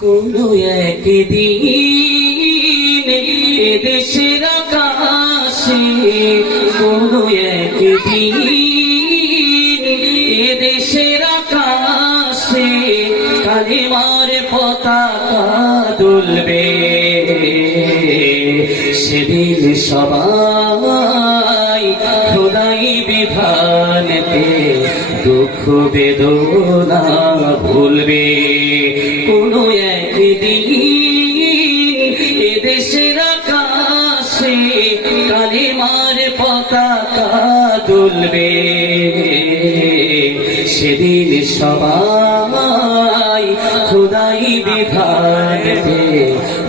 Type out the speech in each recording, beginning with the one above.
কোনো একদিন এদেশের আকাশে, কোনো একদিন এদেশের আকাশে কালিমার পতাকা দুলবে। সেদিন সবাই খোদাই বিধানেতে দুঃখ বেদনা ভুলবে। কোনো একদিন এদেশের আকাশে কালিমার পতাকা দুলবে। সেদিন সবাই খোদাই বিধানেতে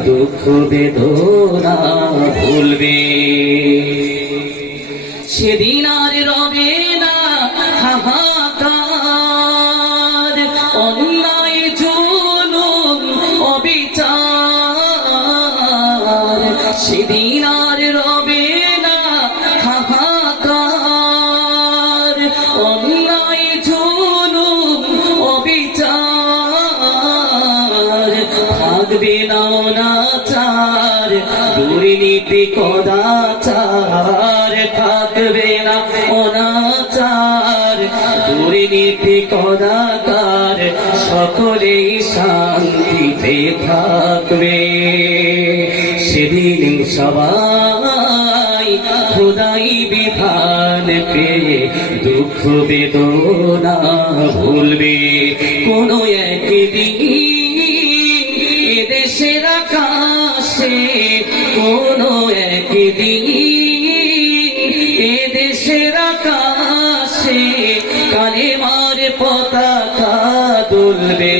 দুঃখ বেদনা ভুলবে। সেদিন আর রবে না হাহাকার, অন্যায় জুলুম অবিচার। সেদিন আর রবে না হাহাকার, অন্যায় জুলুম অবিচার। থাকবে না অনাচার, দুর্নীতি কদাচার। থাকবে না অনাচার, দুর্নীতি কদাচার। সকলেই শান্তিতে থাকবে। সেদিন সবাই খোদাই বিধান পেয়ে দুঃখ বেদনা ভুলবে। কোনো একদিন এদেশের আকাশে, কোনো একদিন এদেশের আকাশে কালিমার পতাকা দুলবে।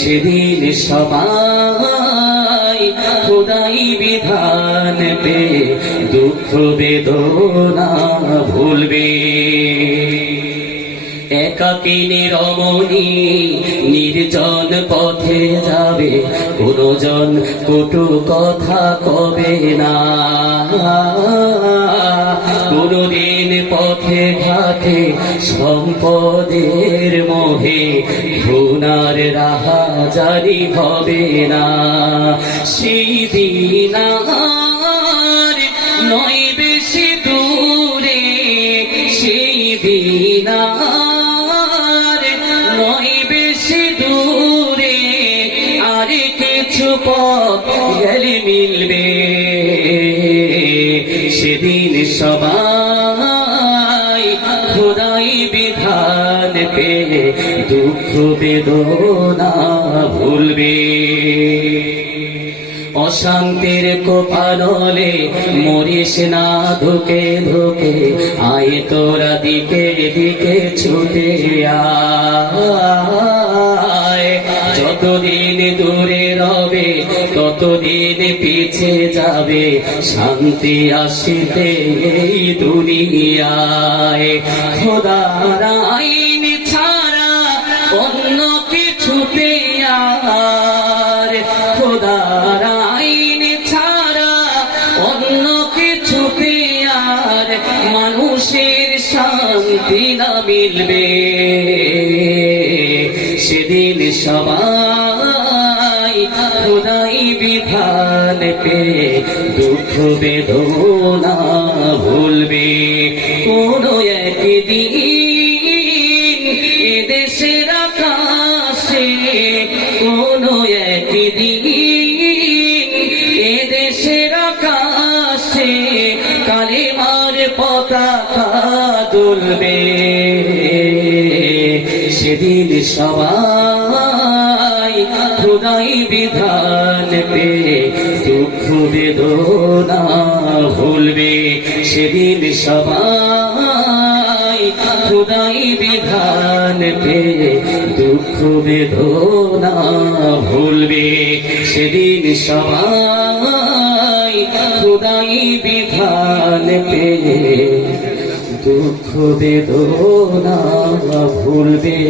সেদিন সবাই খোদাই বিধান পেয়ে দুঃখ বেদনা ভুলবে। একাকিনী রমণী নির্জন পথে যাবে, কোনো জন কটু কথা কবে না। কোনদিন পথে ঘাটে সম্পদের মোহে ঘুণার রাহাজারি হবে না। সেই দিন আর নয় বেশি দূরে, সেই দিন নয় বেশি দূরে। আর কিছু পথ গেলে মিলবে। সেদিন সবাই খোদাই বিধান পেয়ে দুঃখ বেদনা ভুলবে। অশান্তির কোপানলে মরিস না ধুকে ধুকে, আয় তোরা দিকে দিকে ছুটে আয়। যতদিন দূরে রবে ততদিন পিছে যাবে, শান্তি আসিতে এই দুনিয়ায়। খোদার আইন ছাড়া অন্য কিছুতে আর, খোদার আইন ছাড়া অন্য কিছুতে আর মানুষের শান্তি না মিলবে। সেদিন সবাই খোদাই বিধান পেয়ে দুঃখ বেদনা ভুলবে। কোনো একদিন এদেশের আকাশে, কোনো একদিন এদেশের আকাশে কালিমার পতাকা দুলবে। সেদিন সবাই খোদাই বিধান পেয়ে দুঃখ বেদনা ভুলবে। সেদিন সবাই খোদাই বিধান পেয়ে দুঃখ বেদনা ভুলবে। সেদিন সবাই খোদাই বিধান পেয়ে দুঃখ বেদনা ভুলবে।